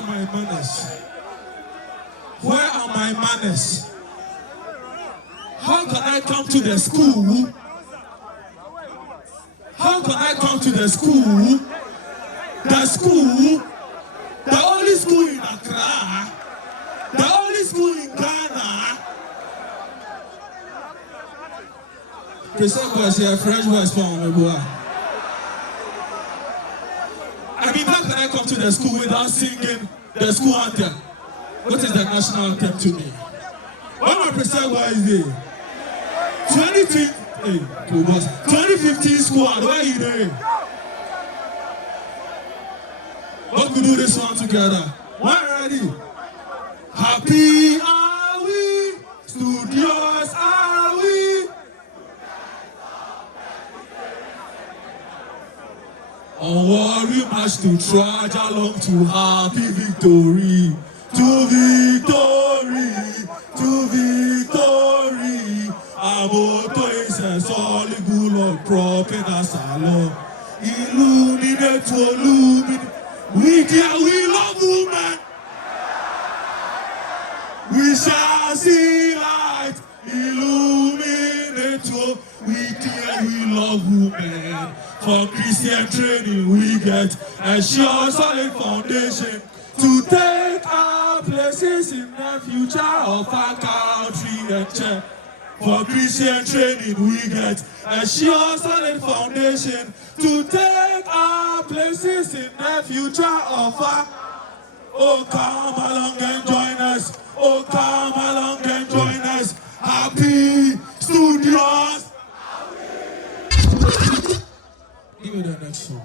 are my manners? Where are my manners? How can I come to the school? How can I come to the school? The school, the only school in Accra, the only school in Ghana. PRESEC was here, French was found me, boy. I mean, how can I come to the school without singing the school anthem? What is the national anthem to me? What my PRESEC was there? 2015 squad, where are you doing? What could do this one together? One ready? Happy are we? Studios are we? On we march to trudge along to happy victory. To victory, to victory. Our motto is a solid bull of propping us along. Illuminate to illuminate. We love women. We shall see light. Illuminate to we love women. For Christian training we get a sure solid foundation to take our places in the future of our country and church. For Christian training we get a sure solid foundation to take our places in the future of our. Oh, come along and join us. Oh, come along and join us. Happy Studios. Give me the next song.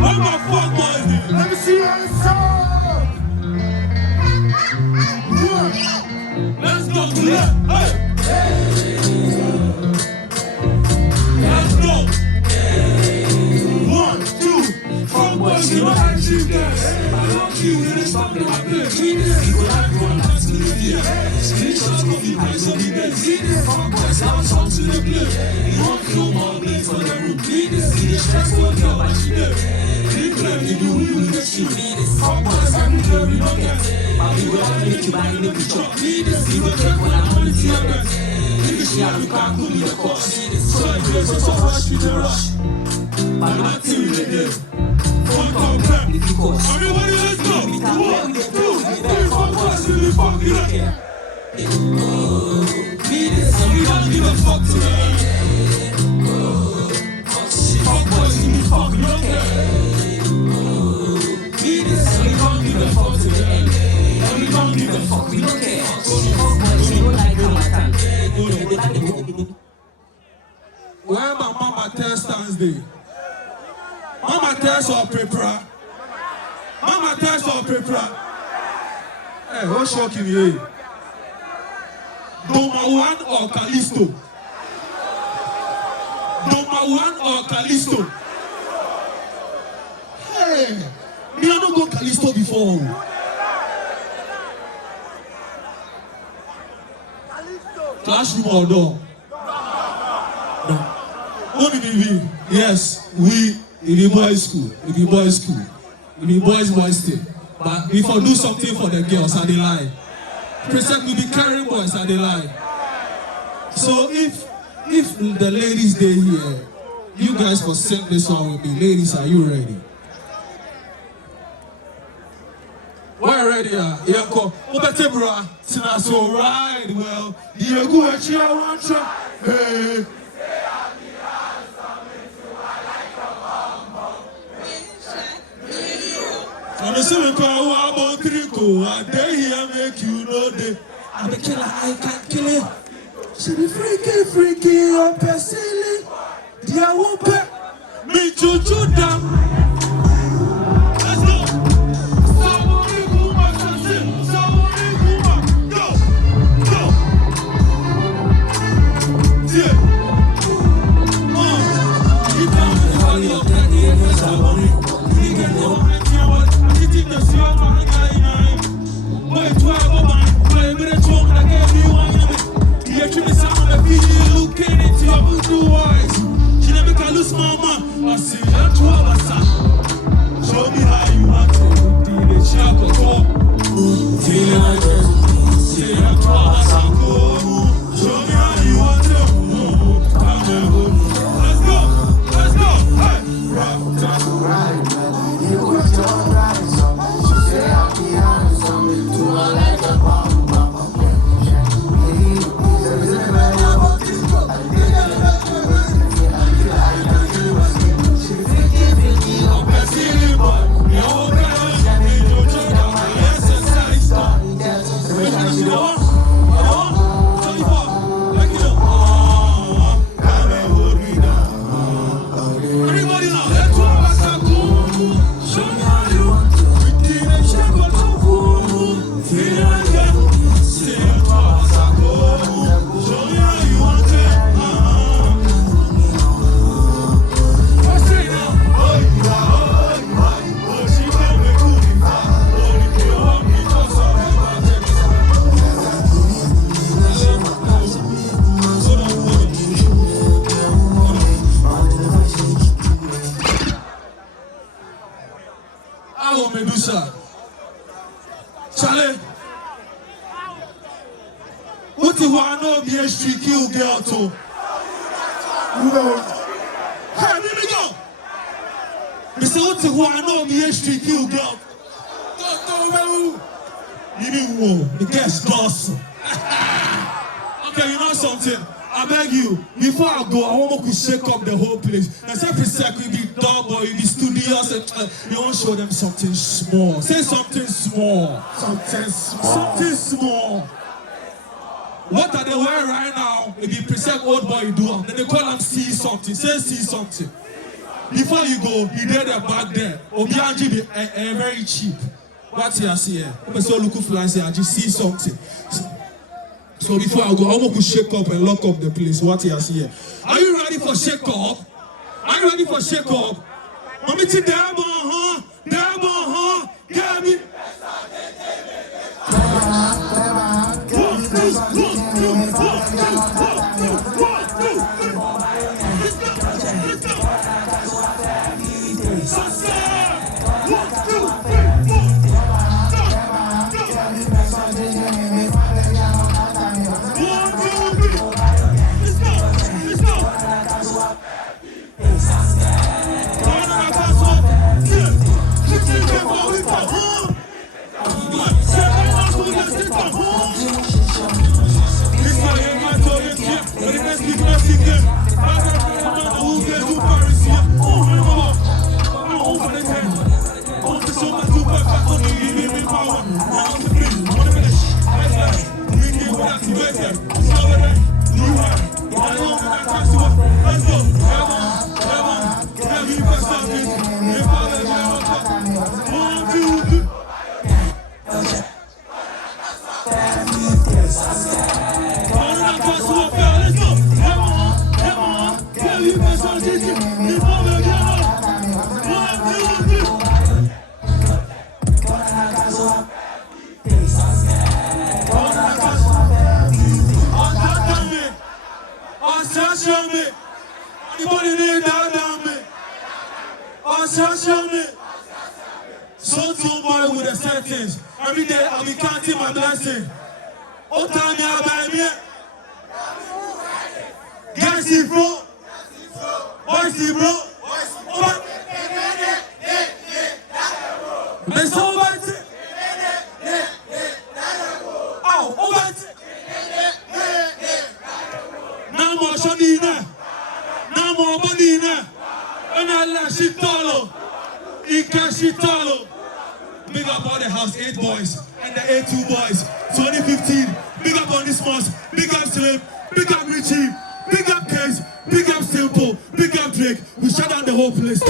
What my fuck boys do? Let me see your song. Let's go to that. Hey. Let's go. 1, 2. Fuck boys, you know how to shoot that. I love you, and it's not in my bed. See this, people like run back to the video. Screenshots of you guys on the bed. See this, fuck boys, now it's on to the blip. You want to feel more blades on the roof. See this, stress will kill like she did. Big plan, you do, we will get you. Fuck boys, I'm here, we don't get. I'll be without make you buy in the picture. See this, you will take when I'm on the tear bed. Nigga, she out, we can't cool me the cost. So I guess it's so rush, we the rush. But not till we did. Fuck up, crap. Everybody, let's go. 1, 2, 3, 4, 5, 6, 7, 8, 9. So we don't give a fuck today. Fuck boys, give me fuck, we don't care. We don't give a fuck today. We don't give a fuck, we don't care. Fuck boys, we don't like our time. Where my mama test stands day? Mama test or paper? Mama test or paper? Hey, what's shocking you? Doma 1 or Callisto? Doma 1 or Callisto? Hey, me I don't go Callisto before. Classroom or door? No. Only baby. Yes, we. It be boys' school. It be boys' school. It be boys' still. But if I do something for the girls, I they lie. PRESEC will be carrying boys, I they lie. So if the ladies they here, you guys for sing this song with me. Ladies, are you ready? We're ready, yeah. Go. Obetebra, tina so right. Well, you go and cheer one try. Hey. I'm a silly call about Trico. I dare here make you know that I'm a killer, I can't kill it. She be freaky, up a silly. Dear whoop, me chuchu down. Let's go. Somebody Kuma, somebody Kuma. Go. Yeah. You down the valley of that year, somebody. You get no. Looking into your blue eyes, she never can lose mama. I see that to Charlie. What do I know be a street kill girl too? Hey, let me go. Mr. What do I know be a street kill girl? The guest Dawson. Okay, you know something? I beg you, before I go, I want to shake up the whole place. Now, say PRESEC will be dog or you'll be studios and you want to show them something small. Say something small. Something small. Something small. What are they wearing right now? It be PRESEC old boy do. Then they call them see something. Say see something. Before you go, he did that back there. Obianji be very cheap. What's here? See here. So look for I just see something. So before I go, I want to shake up and lock up the place. What you see here? Are you ready for shake up? Are you ready for shake up? Mommy, to Dabo, huh? Dabo, huh? Get me. So too boy with the settings. Every day I'll be counting my blessing. Oh, time me about me. Guys, he bro. Boys, he bro. There's somebody. Oh, over. No more Shanina. No more Bonina. And I let she follow. Ikashitalo. Big up on the house 8 boys and the A2 boys. 2015. Big up on this month. Big up Slim. Big up Richie. Big up Case. Big up Simple. Big up Drake. We shut down the whole place.